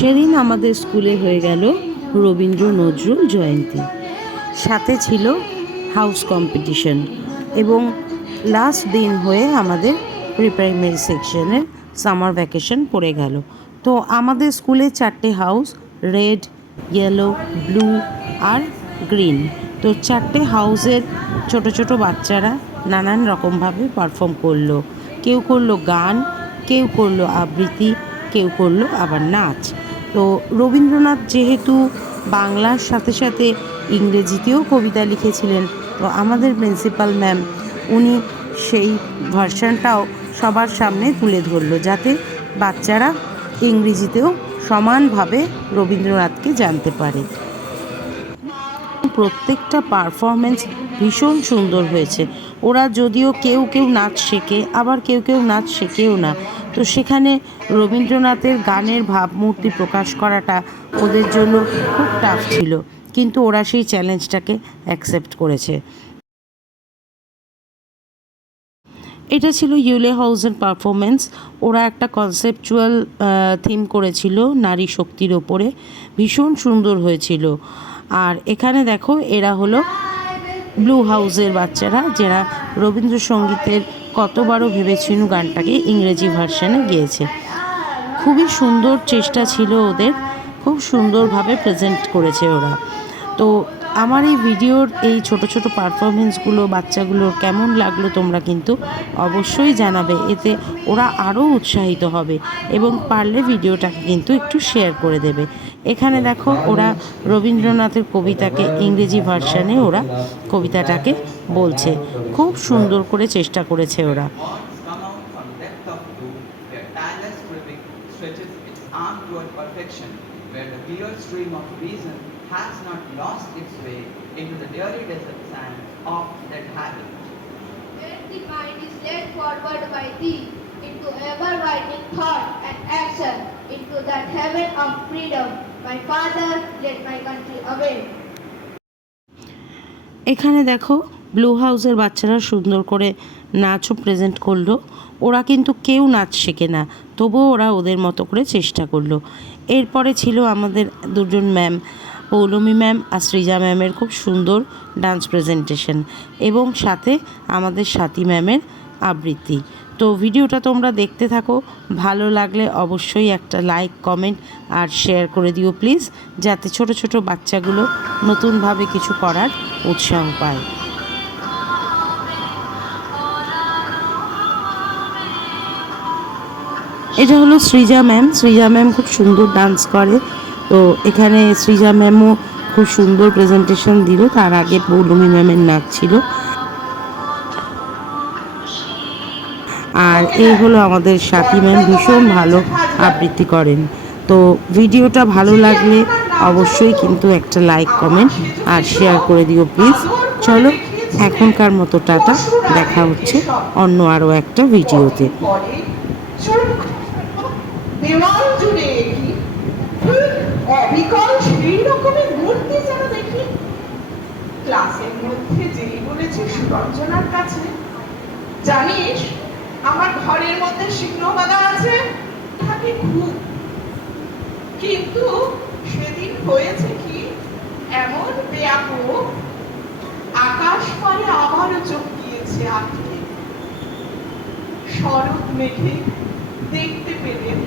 সেদিন আমাদের স্কুলে হয়ে গেল রবীন্দ্র নজরুল জয়ন্তী, সাথে ছিল হাউস কম্পিটিশন এবং লাস্ট দিন হয়ে আমাদের প্রি প্রাইমারি সেকশনের সামার ভ্যাকেশন পড়ে গেল। তো আমাদের স্কুলে 4টে হাউস, রেড, ইয়েলো, ব্লু আর গ্রিন। তো 4টে হাউসের ছোট ছোট বাচ্চারা নানান রকমভাবে পারফর্ম করলো। কেউ করলো গান, কেউ করলো আবৃত্তি, কেউ করলো আবার নাচ। তো রবীন্দ্রনাথ যেহেতু বাংলার সাথে সাথে ইংরেজিতেও কবিতা লিখেছিলেন, তো আমাদের প্রিন্সিপাল ম্যাম উনি সেই ভার্সনটাও সবার সামনে তুলে ধরলো, যাতে বাচ্চারা ইংরেজিতেও সমানভাবে রবীন্দ্রনাথকে জানতে পারে। প্রত্যেকটা পারফরমেন্স ভীষণ সুন্দর হয়েছে। ওরা যদিও কেউ কেউ নাচ শেখে, আবার কেউ কেউ নাচ শেখেও না, তো সেখানে রবীন্দ্রনাথের গানের ভাবমূর্তি প্রকাশ করাটা ওদের জন্য খুব টাফ ছিল, কিন্তু ওরা সেই চ্যালেঞ্জটাকে অ্যাকসেপ্ট করেছে। এটা ছিল ইউলে হাউসের পারফরমেন্স। ওরা একটা কনসেপচুয়াল থিম করেছিল নারী শক্তির ওপরে, ভীষণ সুন্দর হয়েছিল। আর এখানে দেখো, এরা হলো ব্লু হাউসের বাচ্চারা, যারা রবীন্দ্রসঙ্গীতের কতবারও ভেবেছিনু গানটাকে ইংরেজি ভার্সনে গেয়েছে। খুবই সুন্দর চেষ্টা ছিল ওদের, খুব সুন্দরভাবে প্রেজেন্ট করেছে ওরা। তো আমার এই ভিডিওর এই ছোট ছোট পারফরমেন্সগুলো বাচ্চাগুলোর কেমন লাগলো তোমরা কিন্তু অবশ্যই জানাবে, এতে ওরা আরও উৎসাহিত হবে এবং পারলে ভিডিওটাকে কিন্তু একটু শেয়ার করে দেবে। এখানে দেখো, ওরা রবীন্দ্রনাথের কবিতাকে ইংরেজি ভার্সনে ওরা কবিতাটাকে বলছে, খুব সুন্দর করে চেষ্টা করেছে ওরা। Where the clear stream of reason has not lost its way into the dreary desert sand of that habit. Where the mind is led forward by thee into ever-widening thought and action, into that heaven of freedom. My Father, let my country away. এখানে দেখো, blue হাউসের বাচ্চারা সুন্দর করে নাচও present করলো। ওরা কিন্তু কেউ নাচ শেখে না, তবুও ওরা ওদের মতো করে চেষ্টা করলো। এরপরে ছিল আমাদের দুজন ম্যাম, পৌলমী ম্যাম আর সৃজা ম্যামের খুব সুন্দর ডান্স প্রেজেন্টেশন, এবং সাথে আমাদের স্বাতী ম্যামের আবৃত্তি। তো ভিডিওটা তোমরা দেখতে থাকো, ভালো লাগলে অবশ্যই একটা লাইক, কমেন্ট আর শেয়ার করে দিও প্লিজ, যাতে ছোট ছোট বাচ্চাগুলো নতুনভাবে কিছু করার উৎসাহ পায়। এটা হলো সৃজা ম্যাম। সৃজা ম্যাম খুব সুন্দর ডান্স করে, তো এখানে সৃজা ম্যামও খুব সুন্দর প্রেজেন্টেশন দিল। তার আগে পৌলমী ম্যামের নাচ ছিল। আর এই হলো আমাদের স্বাতী ম্যাম, ভীষণ ভালো আবৃত্তি করেন। তো ভিডিওটা ভালো লাগলে অবশ্যই কিন্তু একটা লাইক, কমেন্ট আর শেয়ার করে দিও প্লিজ। চলো, এখনকার মতো টাটা, দেখা হচ্ছে অন্য আরও একটা ভিডিওতে। দেওয়াল জুড়ে কি অবিকল সেই রকমের মূর্তি যেন দেখি। ক্লাসের মধ্যে যেই বলেছে সুরঞ্জনার কাছে, জানিস আমার ঘরের মধ্যে সিংহবাদা আছে, থাকে খুব, কিন্তু সেদিন হয়েছে কি, এমন ব্যাপক আকাশ পারে আবারও চোখ দিয়েছে আটকে। শরৎ মেঘে দেখতে পেলেন